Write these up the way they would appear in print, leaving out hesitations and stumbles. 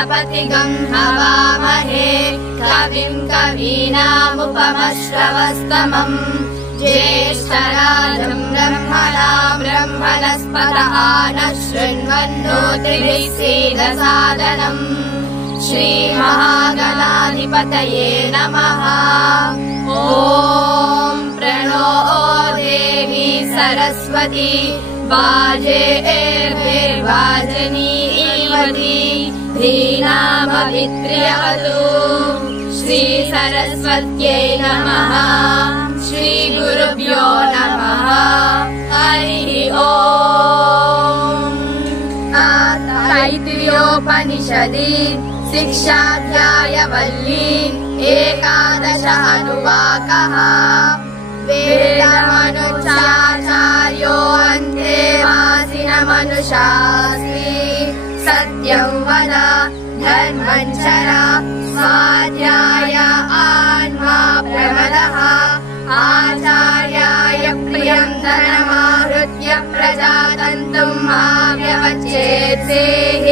गणपतिगं हवामहे कविं कवीनामुपमश्रवस्तमम् ज्येष्ठराजं ब्रह्मणां ब्रह्मणस्पतः नः शृण्वन्नोतिभिः सीदसादनम् श्रीमहागणाधिपतये नमः। ॐ प्रणो देवी सरस्वती वाजेर्वाजनीवती धीनामभित्र्यवतु। श्री सरस्वत्यै नमः। श्री गुरुभ्यो नमः। हरिः ओम्। तैत्तिरीयोपनिषदि शिक्षाध्यायवल्ली एकादशः अनुवाकः। वेदमनुचाचार्यो अन्ते वासिनमनुशास्ति सत्यं वद धर्मं चर स्वाध्याय आन्मा प्रमदः आचार्याय प्रियं धनमाहृत्य प्रजातन्तुं मा व्यवच्छेत्सेः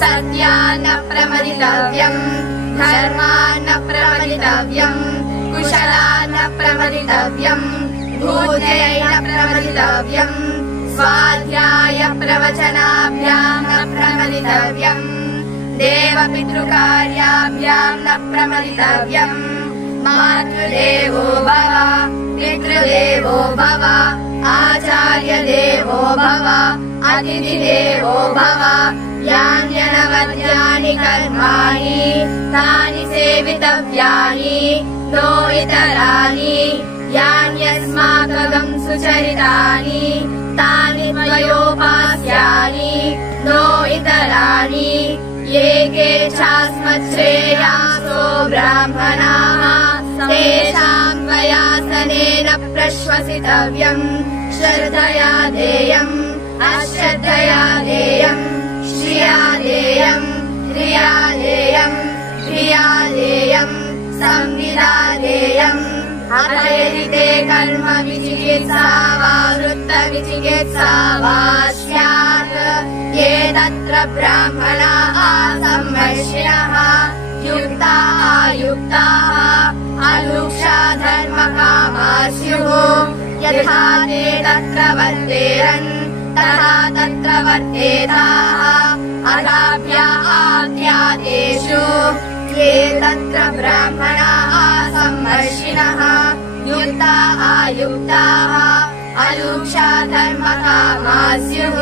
सत्यान्न प्रमदितव्यम् धर्मान्न प्रमदितव्यम् कुशलान्न प्रमदितव्यम् भूतेन प्रमदितव्यम् स्वाध्याय प्रवचनाभ्यां न प्रमदितव्यम् देवपितृकार्याभ्यां न प्रमदितव्यम् मातृदेवो भव पितृदेवो भव आचार्यदेवो भव अतिथिदेवो भव यान्यनवद्यानि कर्माणि तानि सेवितव्यानि नो इतराणि यान्यस्माकं सुचरितानि तानि त्वयोपास्यानि नो इतराणि ये केशास्मच्छ्रेयासो ब्राह्मणाः तेषां त्वयासनेन प्रश्वसितव्यम् श्रद्धया देयम् अश्रद्धया देयम् श्रिया देयम् धिया देयम् धिया देयम् संविदा देयम् अपयदिते कर्म विचिकित्सा वा वृत्तविचिकित्सा वा स्यात् ये तत्र ब्राह्मणाः सम्मर्षिणः युक्ताः अयुक्ताः अलुक्षा धर्मकामा स्युः यथा ते तत्र वर्तेरन् तथा तत्र वर्तेताः अदाभ्याद्यादेषु ये तत्र ब्राह्मणाः सम्मर्षिणः युक्ताः अयुक्ताः अलुक्षा धर्मकामा स्युः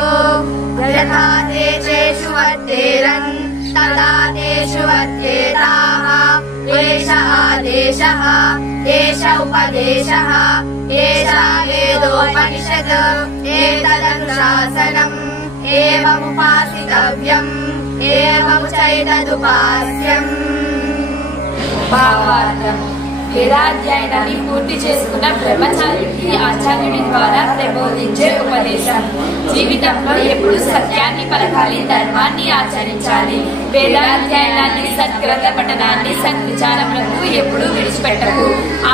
यथा तेषु वर्तेरन् तथा तेषु वर्तेताः एष आदेशः एष उपदेशः एषा वेदोपनिषत् एतदनुशासनम् एवमुपासितव्यम् एवमुचैतदुपास्यम्। భావార్థం వేదాధ్యయనాన్ని పూర్తి చేసుకున్న బ్రహ్మచారికి ఆచార్యుడి ద్వారా ప్రబోధించే ఉపదేశం. జీవితంలో ఎప్పుడు సత్యాన్ని పలకాలి, ధర్మాన్ని ఆచరించాలి. వేదాధ్యయనాన్ని సత్గ్రంథ పఠనాన్ని సద్విచారములకు ఎప్పుడు విడిచిపెట్టకు.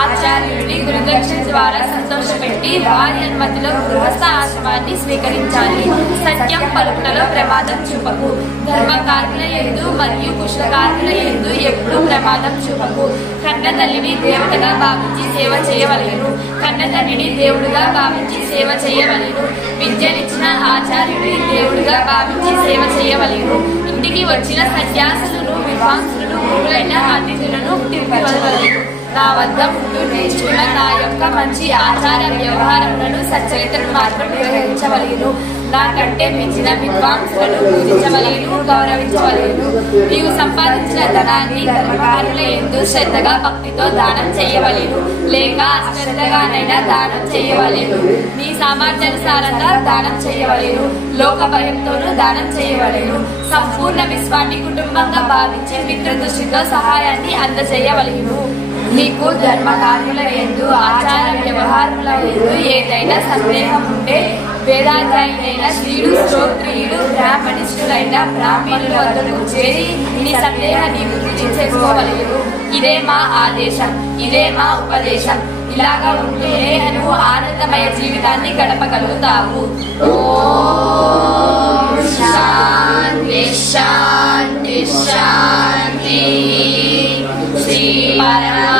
ఆచార్యుడిని గురుదక్షిణ ద్వారా సంతోషపెట్టి వారి అనుమతిలో గృహస్థ ఆశ్రమాన్ని స్వీకరించాలి. సత్యం పలుకులలో ప్రమాదం చూపకు. ధర్మ కార్మికుల యందు మరియు కుశల కార్మికుల యందు ఎప్పుడు ప్రమాదం చూపకు. కన్న తల్లిని దేవతగా భావించి సేవ చేయవలెను. కన్న తండ్రిని దేవుడుగా భావించి సేవ చేయవలెను. విద్యనిచ్చిన ఆచార్యుడి దేవుడుగా భావించి సేవ చేయవలెను. ఇంటికి వచ్చిన సన్యాసులను విద్వాంసులను గురువులైన అతిథులను తిప్పవలెను. నా వద్ద ఉంటూ నేర్చుకున్న నా యొక్క మంచి ఆచార వ్యవహారములను సచ్చరితను మాత్రం నిర్వహించవలెను. నాకంటే మించిన విద్వాంసులను పూజించవలెను, గౌరవించవలెను. నీవు సంపాదించిన ధనాన్ని ధర్మకారుల యందు శ్రద్ధగా భక్తితో దానం చేయవలెను, లేక అశ్రద్ధగానైనా దానం చేయవలెను. నీ సామర్థ్యానుసారంగా దానం చేయవలెను, లోక భయంతోనూ దానం చేయవలెను. సంపూర్ణ విశ్వాన్ని కుటుంబంగా భావించి మిత్రదృష్టితో సహాయాన్ని అందజేయవలెను. నీకు ధర్మ కార్యుల యందు ఆచార వ్యవహారముల యందు ఏదైనా సందేహం ఉంటే వేదాధ్యాయులైన స్త్రీలు, శ్రోత్రియులు, బ్రాహ్మణిష్ఠులైన బ్రాహ్మణుల వద్దకు చేరి నీ సందేహాన్ని వృద్ధి చేసుకోవలెను. ఇదే మా ఆదేశం, ఇదే మా ఉపదేశం. ఇలాగా ఉంటేనే నువ్వు ఆనందమయ జీవితాన్ని గడపగలుగుతావు. ఓం శాంతి శాంతి శాంతి. శ్రీ పరమ